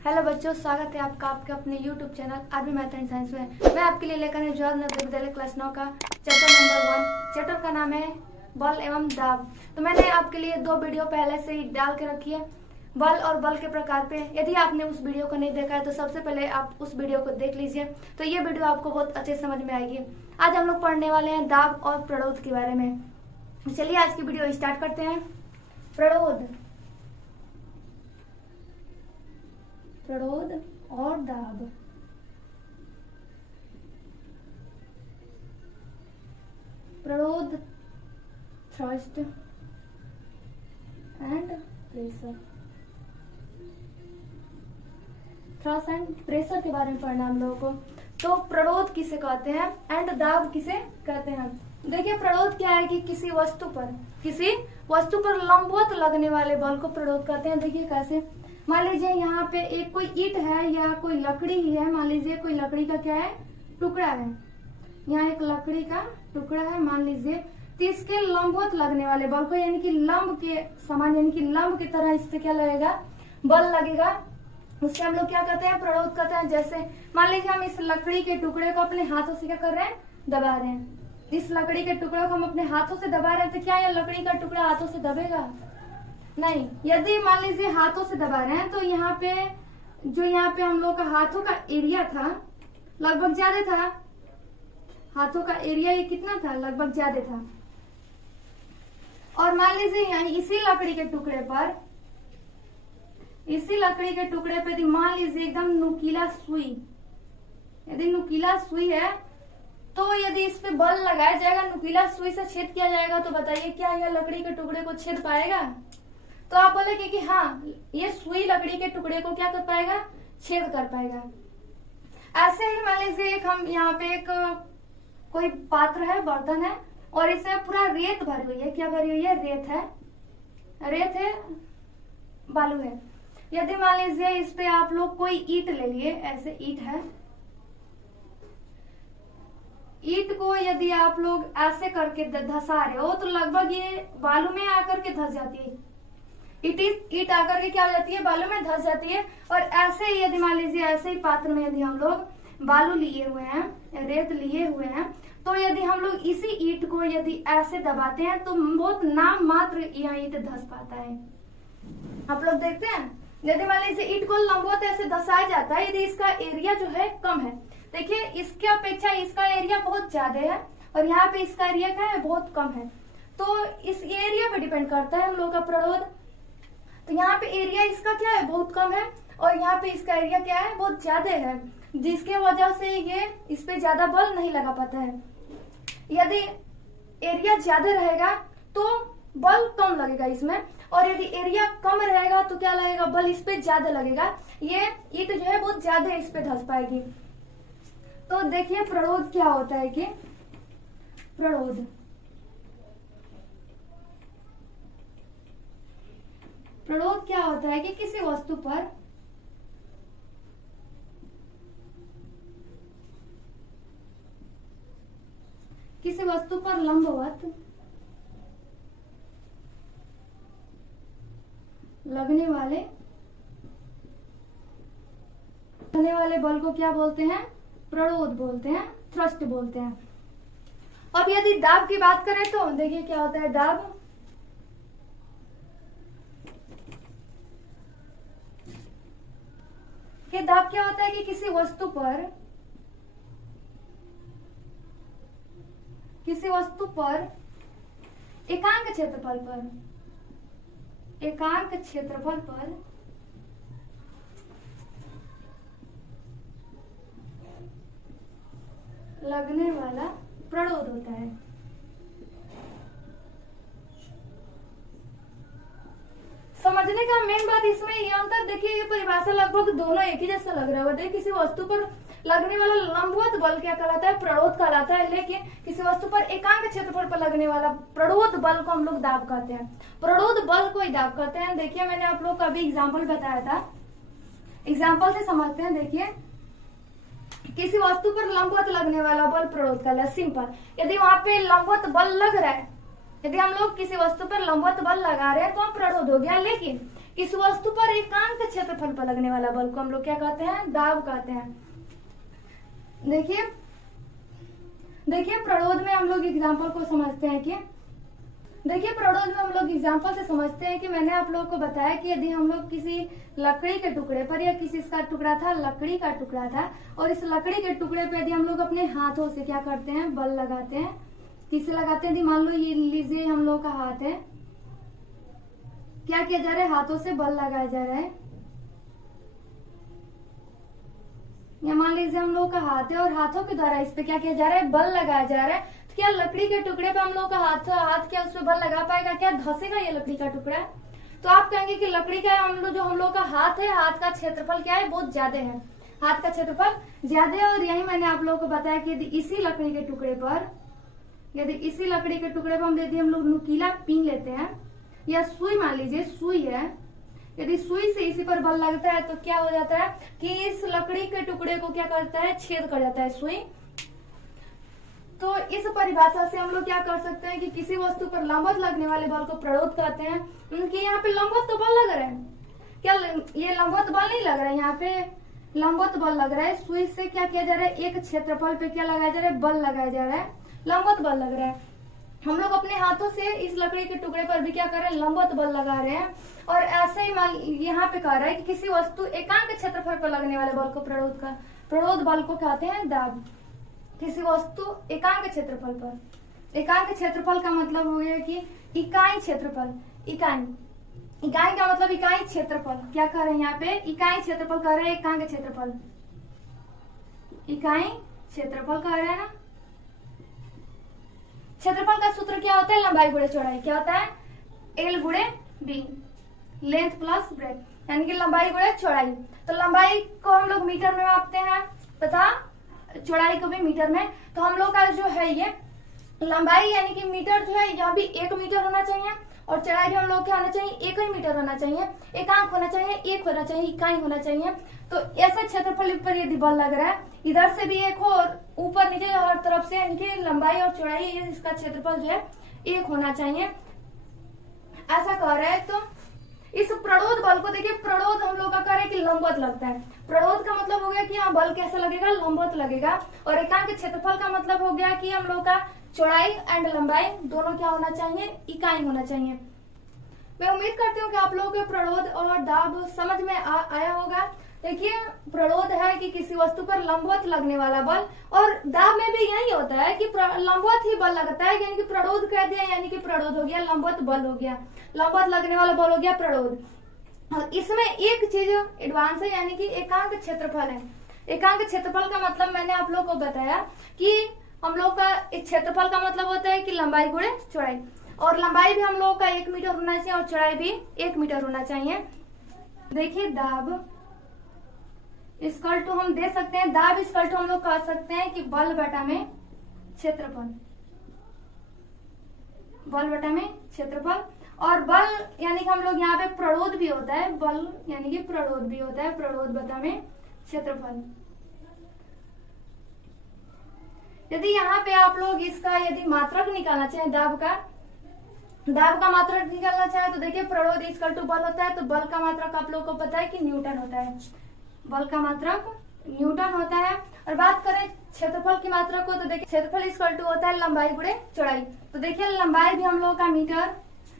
Hello बच्चों, स्वागत है आपका आपके अपने YouTube channel RB math and science में। मैं आपके लिए लेकर आया जवाहर नवोदय विद्यालय क्लास 9 का चैप्टर नंबर 1। चैप्टर का नाम है बल एवं दाब। तो मैंने आपके लिए 2 वीडियो पहले से ही डाल के रखी है बल और बल के प्रकार पे। यदि आपने उस वीडियो को नहीं देखा है तो सबसे पहले आप उस वीडियो को देख लीजिए, तो ये वीडियो आपको बहुत अच्छे समझ में आएगी। आज हम लोग पढ़ने वाले हैं दाब और प्रणोद के बारे में। चलिए आज की वीडियो स्टार्ट करते हैं। प्रणोद और दाब। प्रणोद, thrust and pressure. Thrust and pressure के बारे में पढ़ना हम लोगों को। तो प्रणोद किसे कहते हैं एंड दाब किसे कहते हैं। देखिए प्रणोद क्या है कि किसी वस्तु पर लंबवत लगने वाले बल को प्रणोद कहते हैं। देखिए कैसे, मान लीजिए यहाँ पे एक कोई ईंट है या कोई लकड़ी ही है। मान लीजिए कोई लकड़ी का क्या है, टुकड़ा है। यहाँ एक लकड़ी का टुकड़ा है मान लीजिए, तो इसके लंबवत लगने वाले बल को यानी कि लंब के समान यानी कि लंब की तरह इस पे क्या लगेगा, बल लगेगा। उससे हम लोग क्या कहते हैं, प्रणोद कहते हैं। जैसे मान लीजिए हम इस लकड़ी के टुकड़े को अपने हाथों से क्या कर रहे हैं, दबा रहे हैं। इस लकड़ी के टुकड़े को हम अपने हाथों से दबा रहे हैं, तो क्या यह लकड़ी का टुकड़ा हाथों से दबेगा? नहीं। यदि मान लीजिए हाथों से दबा रहे हैं तो यहाँ पे हम लोग का हाथों का एरिया था लगभग ज्यादा था। हाथों का एरिया ये कितना था, लगभग ज्यादा था। और मान लीजिए यहाँ इसी लकड़ी के टुकड़े पे यदि मान लीजिए एकदम नुकीला सुई, यदि नुकीला सुई है तो यदि इस पे बल लगाया जाएगा, नुकीला सुई से छेद किया जाएगा, तो बताइए क्या यह लकड़ी के टुकड़े को छेद पाएगा? तो आप बोलेंगे कि हाँ, ये सुई लकड़ी के टुकड़े को क्या कर पाएगा, छेद कर पाएगा। ऐसे ही मान लीजिए हम यहाँ पे एक कोई पात्र है, बर्तन है, और इसमें पूरा रेत भरी हुई है। क्या भरी हुई है? रेत है, बालू है। यदि मान लीजिए इस पे आप लोग कोई ईंट ले लिए, ऐसे ईंट है, ईंट को यदि आप लोग ऐसे करके धसा रहे हो तो लगभग ये बालू में आकर के धस जाती है। ईंट आकर के क्या हो जाती है, बालू में धस जाती है। और ऐसे ही यदि मान लीजिए ऐसे ही पात्र में यदि हम लोग बालू लिए हुए हैं, रेत लिए हुए हैं, तो यदि हम लोग इसी ईंट को यदि ऐसे दबाते हैं तो बहुत नाम मात्र यह ईंट धस पाता है। आप लोग देखते हैं, यदि मान लीजिए ईंट को लंबवत ऐसे धसाया जाता है, यदि इसका एरिया जो है कम है, देखिए इसके अपेक्षा इसका एरिया बहुत ज्यादा है और यहाँ पे इसका एरिया क्या है, बहुत कम है। तो इस एरिया पे डिपेंड करता है हम लोग का प्रणोद। तो यहाँ पे एरिया इसका क्या है, बहुत कम है, और यहाँ पे इसका एरिया क्या है, बहुत ज्यादा है, जिसके वजह से ये इस पे ज्यादा बल नहीं लगा पाता है। यदि एरिया ज्यादा रहेगा तो बल कम लगेगा इसमें, और यदि एरिया कम रहेगा तो क्या लगेगा, बल इस पे ज्यादा लगेगा। ये ईंट जो है बहुत ज्यादा इस पे धस पाएगी। तो देखिए प्रणोद क्या होता है कि प्रणोद क्या होता है कि किसी वस्तु पर लंबवत लगने वाले बल को क्या बोलते हैं, प्रणोद बोलते हैं, थ्रस्ट बोलते हैं। अब यदि दाब की बात करें तो देखिए क्या होता है दाब। कि दाब क्या होता है कि किसी वस्तु पर एकांक क्षेत्रफल पर लगने वाला प्रणोद होता है। समझने का मेन बात इसमें ये अंतर, देखिए ये परिभाषा लगभग दोनों एक ही जैसा लग रहा है। किसी वस्तु पर लगने वाला लंबवत बल क्या कहलाता है, प्रणोद कहलाता है, लेकिन किसी वस्तु पर एकांक क्षेत्रफल पर लगने वाला प्रणोद बल को हम लोग दाब कहते हैं। प्रणोद बल को ही दाब कहते हैं। देखिए मैंने आप लोग को अभी एग्जाम्पल बताया था, एग्जाम्पल से समझते हैं। देखिए किसी वस्तु पर लंबवत लगने वाला बल प्रणोद कहलाता है। सिंपल, यदि वहां पे लंबवत बल लग रहा है, यदि हम लोग किसी वस्तु पर लंबवत बल लगा रहे हैं तो हम प्रणोद हो गया। लेकिन इस वस्तु पर एकांक क्षेत्रफल पर लगने वाला बल को हम लोग क्या कहते हैं, दाब कहते हैं। देखिए प्रणोद में हम लोग एग्जाम्पल को समझते हैं कि प्रणोद में हम लोग एग्जाम्पल से समझते हैं कि मैंने आप लोगों को बताया कि यदि हम लोग किसी लकड़ी के टुकड़े पर या किसी का टुकड़ा था, लकड़ी का टुकड़ा था, और इस लकड़ी के टुकड़े पर यदि हम लोग अपने हाथों से क्या करते हैं, बल लगाते हैं। किससे लगाते हैं, मान लो ये लीजिए हम लोग का हाथ है, क्या किया जा रहा है, हाथों से बल लगाया जा रहा है। या मान लीजिए हम लोग का हाथ है और हाथों के द्वारा इस पे क्या किया जा रहा है, बल लगाया जा रहा है। तो क्या लकड़ी के टुकड़े पे हम लोग का हाथ क्या उस पे बल लगा पाएगा, क्या धंसेगा ये लकड़ी का टुकड़ा? तो आप कहेंगे कि लकड़ी का हम लोग का हाथ है, हाथ का क्षेत्रफल क्या है, बहुत ज्यादा है, हाथ का क्षेत्रफल ज्यादा है। और यही मैंने आप लोगों को बताया कि यदि इसी लकड़ी के टुकड़े पर हम लोग नुकीला पिन लेते हैं या सुई, मान लीजिए सुई है, यदि सुई से इसी पर बल लगता है तो क्या हो जाता है कि इस लकड़ी के टुकड़े को क्या करता है, छेद कर जाता है सुई। तो इस परिभाषा से हम लोग क्या कर सकते हैं कि किसी वस्तु पर लंबवत लगने वाले बल को प्रणोद कहते हैं। उनके यहाँ पे लंबवत तो बल लग रहा है, क्या ये लंबवत बल नहीं लग रहा है, यहाँ पे लंबवत बल लग रहा है। सुई से क्या किया जा रहा है, एक क्षेत्रफल पे क्या लगाया जा रहा है, बल लगाया जा रहा है, लंबवत बल लग रहा है। हम लोग अपने हाथों से इस लकड़ी के टुकड़े पर भी क्या कर रहे हैं, लंबवत बल लगा रहे हैं। और ऐसे ही यहाँ पे कह रहा है कि किसी वस्तु एकांक क्षेत्रफल पर लगने वाले बल को प्रणोद बल को कहते हैं दाब। किसी वस्तु एकांक क्षेत्रफल पर, एकांक क्षेत्रफल का मतलब हो गया कि इकाई क्षेत्रफल, इकाई का मतलब इकाई क्षेत्रफल। क्या कर रहे हैं यहाँ पे, इकाई क्षेत्रफल कर रहे हैं, एकांक क्षेत्रफल, इकाई क्षेत्रफल कर रहे हैं ना। क्षेत्रफल का सूत्र क्या होता है, लंबाई गुणे चौड़ाई। क्या होता है, एल गुणे बी, लेंथ प्लस ब्रेथ, यानी कि लंबाई गुणे चौड़ाई। तो लंबाई को हम लोग मीटर में मापते हैं तथा चौड़ाई को भी मीटर में। तो हम लोग का जो है ये लंबाई यानी कि मीटर जो है, यहाँ भी 1 मीटर होना चाहिए और चौड़ाई भी हम लोग क्या होना चाहिए, 1 ही मीटर होना चाहिए, एकांक होना चाहिए, 1 होना चाहिए, इकाई होना चाहिए। तो ऐसे क्षेत्रफल पर यदि बल लग रहा है, इधर से भी 1 हो और ऊपर नीचे हर तरफ से, यानी कि लंबाई और चौड़ाई इसका क्षेत्रफल जो है 1 होना चाहिए, ऐसा कह रहा है। तो इस प्रणोद बल को देखिए, प्रणोद हम लोग का कह रहे हैं कि लंबवत लगता है। प्रणोद का मतलब हो गया कि यहाँ बल कैसा लगेगा, लंबवत लगेगा। और एकांक क्षेत्रफल का मतलब हो गया कि हम लोग का चौड़ाई एंड लंबाई दोनों क्या होना चाहिए, इकाई होना चाहिए। मैं उम्मीद करती हूँ कि आप लोगों को प्रणोद और दाब समझ में आया होगा। देखिए प्रणोद है कि किसी वस्तु पर लंबवत लगने वाला बल, और दाब में भी यही होता है कि लंबवत ही बल लगता है, यानी कि प्रणोद कह दिया, यानी कि प्रणोद हो गया, लंबवत बल हो गया, लंबवत लगने वाला बल हो गया प्रणोद। और इसमें एक चीज एडवांस है, यानी कि एकांक क्षेत्रफल है। एकांक क्षेत्रफल का मतलब मैंने आप लोग को बताया कि हम लोग का क्षेत्रफल का मतलब होता है कि लंबाई गुणे चौड़ाई, और लंबाई भी हम लोग का 1 मीटर होना चाहिए और चौड़ाई भी 1 मीटर होना चाहिए। देखिए दाब इक्वल टू हम दे सकते हैं, दाब इक्वल टू हम लोग कह सकते हैं कि बल बटा में क्षेत्रफल, बल बटा में क्षेत्रफल। और बल यानी कि हम लोग यहाँ पे प्रणोद भी होता है, बल यानी कि प्रणोद भी होता है, प्रणोद बटा में क्षेत्रफल। यदि यहाँ पे आप लोग इसका यदि मात्रक निकालना चाहें, दाब का मात्रक निकालना चाहे तो देखिए प्रणोद इक्वल टू बल होता है, तो बल का मात्रक आप लोग को पता है कि न्यूटन होता है, बल का मात्रक न्यूटन होता है। और बात करें क्षेत्रफल की मात्रा को, तो देखिए क्षेत्रफल इक्वल टू होता है लंबाई गुणे चौड़ाई। तो देखिए लंबाई भी हम लोग का मीटर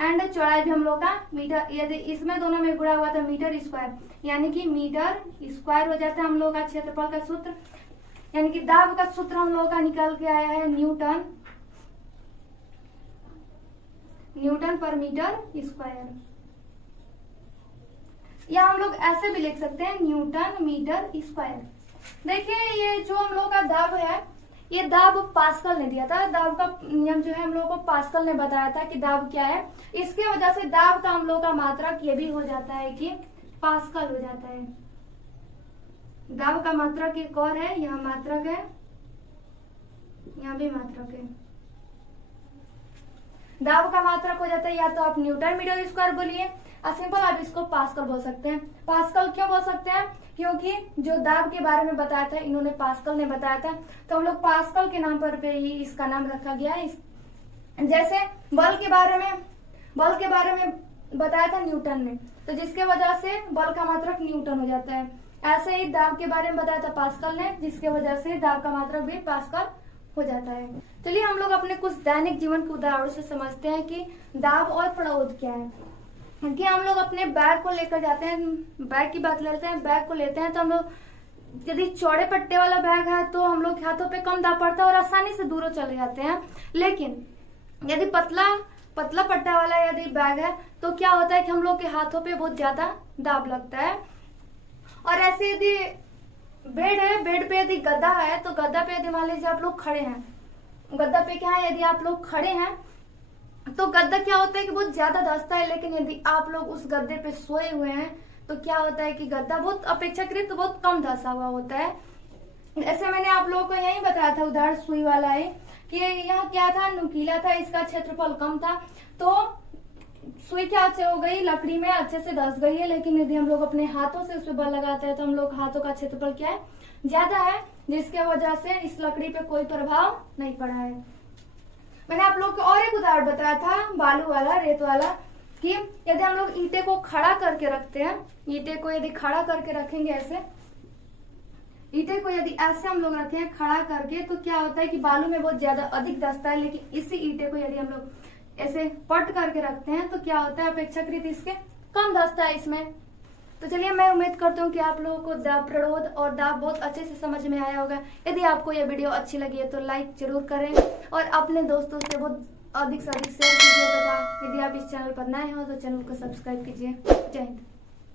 एंड चौड़ाई भी हम लोग का मीटर, यदि इसमें दोनों में गुणा हुआ तो मीटर स्क्वायर, यानी कि मीटर स्क्वायर हो जाता है हम लोग का क्षेत्रफल का सूत्र। यानी कि दाब का सूत्र हम लोग का निकल के आया है न्यूटन पर मीटर स्क्वायर, या हम लोग ऐसे भी लिख सकते हैं न्यूटन मीटर स्क्वायर। देखिए ये जो हम लोग का दाब है, ये दाब पास्कल ने दिया था, दाब का नियम जो है हम लोग को पास्कल ने बताया था कि दाब क्या है। इसके वजह से दाब का हम लोग का मात्रक ये भी हो जाता है कि पास्कल हो जाता है। दाब का मात्रक एक और है, यहाँ मात्रक है, यहाँ भी मात्रक है। दाब का मात्रक हो जाता है या तो आप न्यूटन मीटर स्क्वायर बोलिए, सिंपल आप इसको पास्कल बोल सकते हैं। पास्कल क्यों बोल सकते हैं, क्योंकि जो दाब के बारे में बताया था इन्होंने पास्कल ने बताया था, तो हम लोग पास्कल के नाम पर ही इसका नाम रखा गया है। जैसे बल के बारे में बताया था न्यूटन ने, तो जिसके वजह से बल का मात्रक न्यूटन हो जाता है। ऐसे ही दाब के बारे में बताया था पास्कल ने, जिसके वजह से दाब का मात्रक भी पास्कल हो जाता है। चलिए हम लोग अपने कुछ दैनिक जीवन के उदाहरणों से समझते हैं कि दाब और प्ररोध क्या है। क्योंकि हम लोग अपने बैग को लेकर जाते हैं, बैग की बात लेते हैं, बैग को लेते हैं तो हम लोग यदि चौड़े पट्टे वाला बैग है तो हम लोग हाथों पे कम दाब पड़ता है और आसानी से दूर चले जाते हैं। लेकिन यदि पतला पट्टा वाला यदि बैग है तो क्या होता है कि हम लोग के हाथों पे बहुत ज्यादा दाब लगता है। और ऐसे यदि बेड है, बेड पे यदि गद्दा है तो गद्दा पे यदि मान लीजिए आप लोग खड़े हैं, गद्दा पे क्या है, यदि आप लोग खड़े हैं तो गद्दा क्या होता है कि बहुत ज्यादा धंसता है। लेकिन यदि आप लोग उस गद्दे पे सोए हुए हैं तो क्या होता है कि गद्दा बहुत अपेक्षाकृत बहुत कम धंसा हुआ होता है। ऐसे मैंने आप लोगों को यही बताया था उदाहरण सुई वाला है कि यहाँ क्या था, नुकीला था, इसका क्षेत्रफल कम था तो सुई क्या अच्छे हो गई, लकड़ी में अच्छे से धंस गई है। लेकिन यदि हम लोग अपने हाथों से उस पर बल लगाते हैं तो हम लोग हाथों का क्षेत्रफल क्या है, ज्यादा है, जिसके वजह से इस लकड़ी पे कोई प्रभाव नहीं पड़ा है। मैंने आप लोग को और एक उदाहरण बताया था बालू वाला, रेत वाला, कि यदि हम लोग ईंटे को खड़ा करके रखते हैं, ईंटे को यदि खड़ा करके रखेंगे ऐसे, ईंटे को यदि ऐसे हम लोग रखें खड़ा करके तो क्या होता है कि बालू में बहुत ज्यादा अधिक धंसता है। लेकिन इसी ईंटे को यदि हम लोग ऐसे पट करके रखते हैं तो क्या होता है, अपेक्षाकृत इसके कम धंसता है इसमें। तो चलिए मैं उम्मीद करती हूँ कि आप लोगों को दाब प्ररोध और दाब बहुत अच्छे से समझ में आया होगा। यदि आपको यह वीडियो अच्छी लगी है तो लाइक जरूर करें और अपने दोस्तों से बहुत अधिक से अधिक शेयर कीजिए तथा यदि आप इस चैनल पर नए हो तो चैनल को सब्सक्राइब कीजिए। जय हिंद।